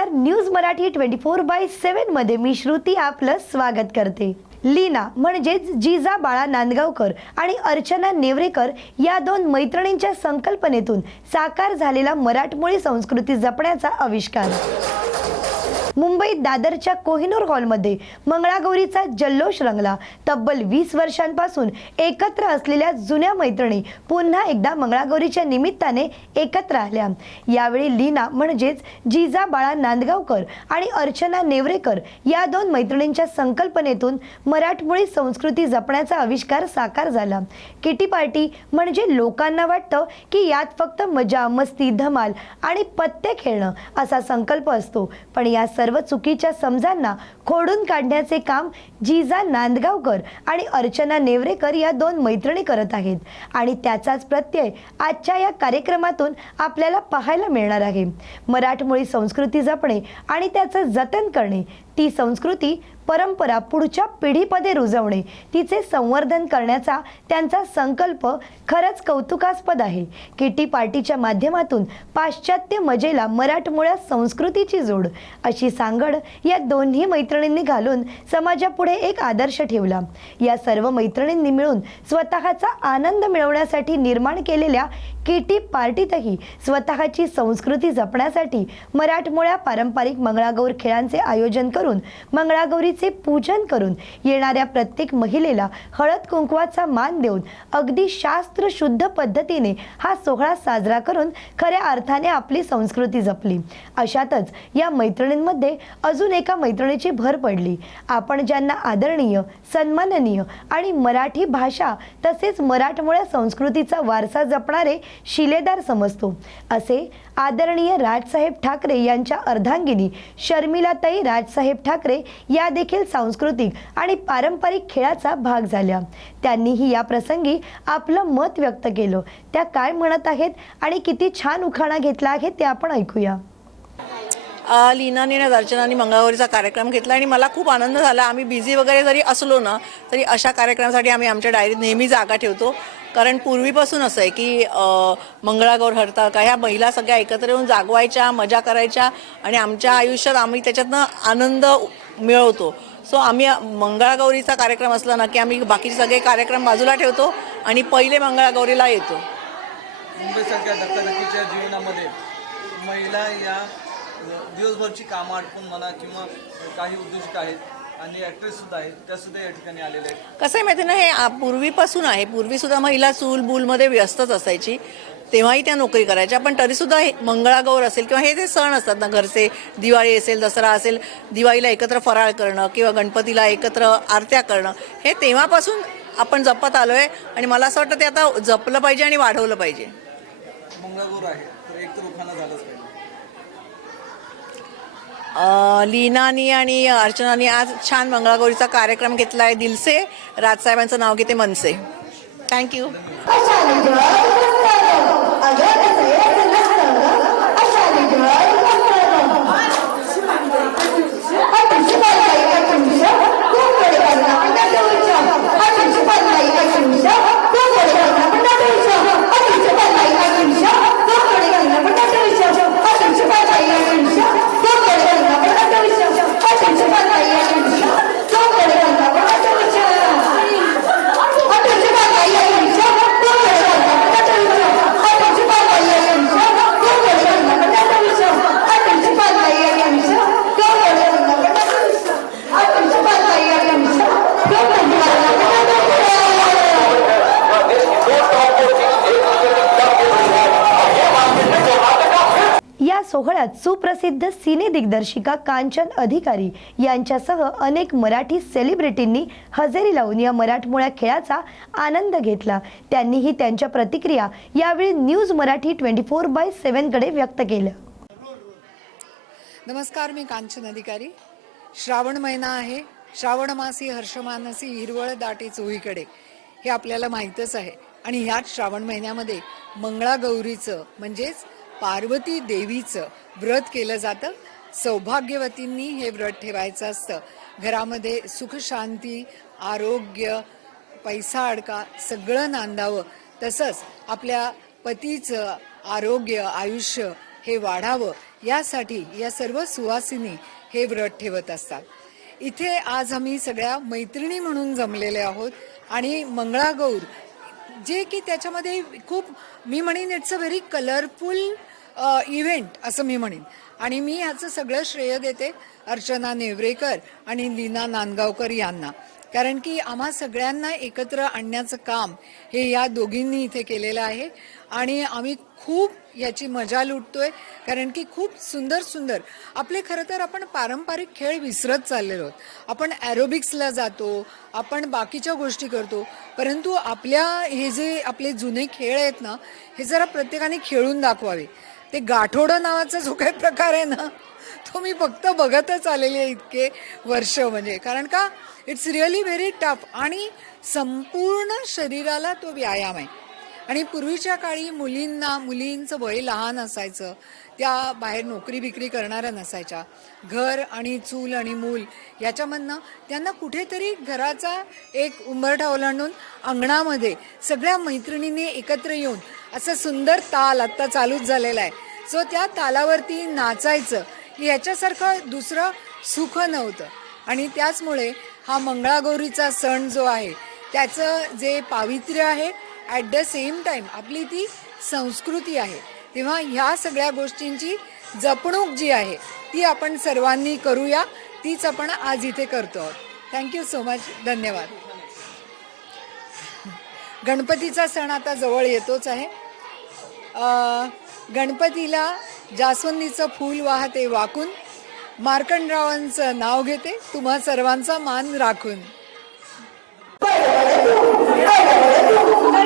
नमस्कार. News Marathi twenty four by सेवनमध्ये मी श्रुती आपलं स्वागत करते. लीना म्हणजेच जिजा बाळा नांदगावकर आणि अर्चना नेवरेकर या दोन मैत्रिणींच्या संकल्पनेतून साकार झालेला मराठमोळी संस्कृती जपण्याचा आविष्कार. मुंबईत दादरच्या कोहिनूर हॉलमध्ये मंगळागौरीचा जल्लोष रंगला. तब्बल वीस वर्षांपासून एकत्र असलेल्या जुन्या मैत्रिणी पुन्हा एकदा मंगळागौरीच्या निमित्ताने एकत्र आल्या. यावेळी लीना म्हणजेच जिजा बाळा नांदगावकर आणि अर्चना नेवरेकर या दोन मैत्रिणींच्या संकल्पनेतून मराठमोळी संस्कृती जपण्याचा आविष्कार साकार झाला. किटी पार्टी म्हणजे लोकांना वाटतं की यात फक्त मजा मस्ती धमाल आणि पत्ते खेळणं असा संकल्प असतो. पण या सर्व चुकीच्या समजांना खोडून काढण्याचे काम जिजा नांदगावकर आणि अर्चना नेवरेकर या दोन मैत्रिणी करत आहेत. आणि त्याचाच प्रत्यय आजच्या या कार्यक्रमातून आपल्याला पाहायला मिळणार आहे. मराठमोळी संस्कृती जपणे आणि त्याचं जतन करणे ती संस्कृती परंपरा पुढच्या पिढीपदे रुजवणे तिचे संवर्धन करण्याचा त्यांचा संकल्प खरंच कौतुकास्पद आहे. किटी पार्टीच्या माध्यमातून पाश्चात्य मजेला मराठमोळ्या संस्कृतीची जोड अशी सांगड या दोन्ही मैत्रिणींनी घालून समाजापुढे एक आदर्श ठेवला. या सर्व मैत्रिणींनी मिळून स्वतःचा आनंद मिळवण्यासाठी निर्माण केलेल्या किटी पार्टीतही स्वतःची संस्कृती जपण्यासाठी मराठमोळ्या पारंपरिक मंगळागौर खेळांचे आयोजन करून मंगळागौरीचे पूजन करून येणाऱ्या प्रत्येक महिलेला हळद कुंकवाचा मान देऊन अगदी शास्त्र शुद्ध पद्धतीने हा सोहळा साजरा करून खऱ्या अर्थाने आपली संस्कृती जपली. अशातच या मैत्रिणींमध्ये अजून एका मैत्रिणीची भर पडली. आपण ज्यांना आदरणीय सन्माननीय आणि मराठी भाषा तसेच मराठमोळ्या संस्कृतीचा वारसा जपणारे शिलेदार समजतो. असे आदरणीय राजसाहेब ठाकरे यांच्या अर्धांगिनी शर्मिलाताई राजसाहेब ठाकरे या देखील सांस्कृतिक आणि पारंपरिक खेळाचा भाग झाल्या. त्यांनीही या प्रसंगी आपलं मत व्यक्त केलं. त्या काय म्हणत आहेत आणि किती छान उखाणा घेतला आहे ते आपण ऐकूया. लीनाने आणि दर्शनाने मंगळवारीचा कार्यक्रम घेतला आणि मला खूप आनंद झाला. आम्ही बिझी वगैरे जरी असलो ना तरी अशा कार्यक्रमासाठी आम्ही आमच्या डायरीत नेहमी जागा ठेवतो. कारण पूर्वीपासून असं आहे की मंगळागौर मंगळागौर हरताळका ह्या महिला सगळ्या एकत्र येऊन जागवायच्या मजा करायच्या आणि आमच्या आयुष्यात आम्ही त्याच्यातनं आनंद मिळवतो. सो आम्ही मंगळागौरीचा कार्यक्रम असला ना की आम्ही बाकीचे सगळे कार्यक्रम बाजूला ठेवतो आणि पहिले मंगळागौरीला येतो. मुंबईसारख्या धकाधकीच्या जीवनामध्ये महिला या दिवसभरची कामं आटपून म्हणा किंवा काही उद्योजक आहेत आणि ॲक्ट्रेस सुद्धा आहेत. त्या सुद्धा या ठिकाणी आलेल्या आहेत. कसं आहे माहिती ना हे आ- पूर्वीपासून आहे. पूर्वीसुद्धा महिला चूल बूलमध्ये व्यस्तच असायची. तेव्हाही त्या नोकरी करायच्या. पण तरीसुद्धा हे मंगळागौर असेल किंवा हे जे सण असतात ना घरचे दिवाळी असेल दसरा असेल दिवाळीला एकत्र फराळ करणं किंवा गणपतीला एकत्र आरत्या करणं हे तेव्हापासून आपण जपत आलो आहे आणि मला असं वाटतं ते आता जपलं पाहिजे आणि वाढवलं पाहिजे. मंगळागौर आहे तर एक तर उखाणा झालंच पाहिजे अ, लीनानी आणि अर्चनानी आज छान मंगळागौरीचा कार्यक्रम घेतला आहे दिलसे. राजसाहेबांचं नाव घेते मनसे. थँक्यू या सोहळ्यात सुप्रसिद्ध सिने दिग्दर्शिका कांचन अधिकारी यांच्यासह अनेक मराठी सेलिब्रिटींनी हजेरी लावून या मराठमोळ्या खेळाचा आनंद घेतला. त्यांनीही त्यांच्या प्रतिक्रिया यावेळी news Marathi twenty four by सेव्हनकडे व्यक्त केल्या नमस्कार मी कांचन अधिकारी. श्रावण महिना आहे. श्रावण मासी हर्षमानसी हिरवळ दाटी चोहीकडे. हे आपल्याला माहीतच आहे. आणि ह्याच श्रावण महिन्यामध्ये मंगळागौरीचं म्हणजेच पार्वती देवीचं व्रत केलं जातं. सौभाग्यवतींनी हे व्रत ठेवायचं असतं. घरामध्ये सुख शांती आरोग्य पैसा अडका सगळं नांदावं. तसंच आपल्या पतीचं आरोग्य आयुष्य हे वाढावं. यासाठी या सर्व सुवासिनी हे व्रत ठेवत असतात. इथे आज आम्ही सगळ्या मैत्रिणी म्हणून जमलेले आहोत आणि मंगळागौर जे की त्याच्यामध्ये खूप मी म्हणेन it's a very colourful event असं मी म्हणेन. आणि मी ह्याचं सगळं श्रेय देते अर्चना नेवरेकर आणि लीना नांदगावकर यांना. कारण की आम्हा सगळ्यांना एकत्र आणण्याचं काम हे या दोघींनी इथे केलेलं आहे. आणि आम्ही खूप याची मजा लुटतोय. कारण की खूप सुंदर सुंदर. आपले खरं तर आपण पारंपरिक खेळ विसरत चाललेलो आहोत. आपण ॲरोबिक्सला जातो आपण बाकीच्या गोष्टी करतो. परंतु आपल्या हे जे आपले जुने खेळ आहेत ना हे जरा प्रत्येकाने खेळून दाखवावे. ते गाठोडं नावाचा जो काही प्रकार आहे ना तो मी फक्त बघतच आलेले आहे इतके वर्ष म्हणजे. कारण का इट्स रिअली व्हेरी टफ आणि संपूर्ण शरीराला तो व्यायाम आहे. आणि पूर्वीच्या काळी मुलींना मुलींचं वय लहान असायचं त्या बाहेर नोकरी बिकरी करणाऱ्या नसायच्या. घर आणि चूल आणि मूल याच्यामधनं त्यांना कुठेतरी घराचा एक उंबरठा ओलांडून अंगणामध्ये सगळ्या मैत्रिणींनी एकत्र येऊन असं सुंदर ताल आत्ता चालूच झालेला आहे. सो त्या तालावरती नाचायचं याच्यासारखं दुसरं सुख नव्हतं. आणि त्याचमुळे हा मंगळागौरीचा सण जो आहे त्याचं जे पावित्र्य आहे ॲट द सेम टाईम आपली ती संस्कृती आहे. तेव्हा ह्या सगळ्या गोष्टींची जपणूक जी आहे ती आपण सर्वांनी करूया. तीच आपण आज इथे करतो आहोत. थँक्यू सो मच धन्यवाद. गणपतीचा सण आता जवळ येतोच आहे. गणपतीला जास्वंदीचं फूल वाहते वाकून. मार्कंडरावांचं नाव घेते. तुम्हा सर्वांचा मान राखून. Thank you.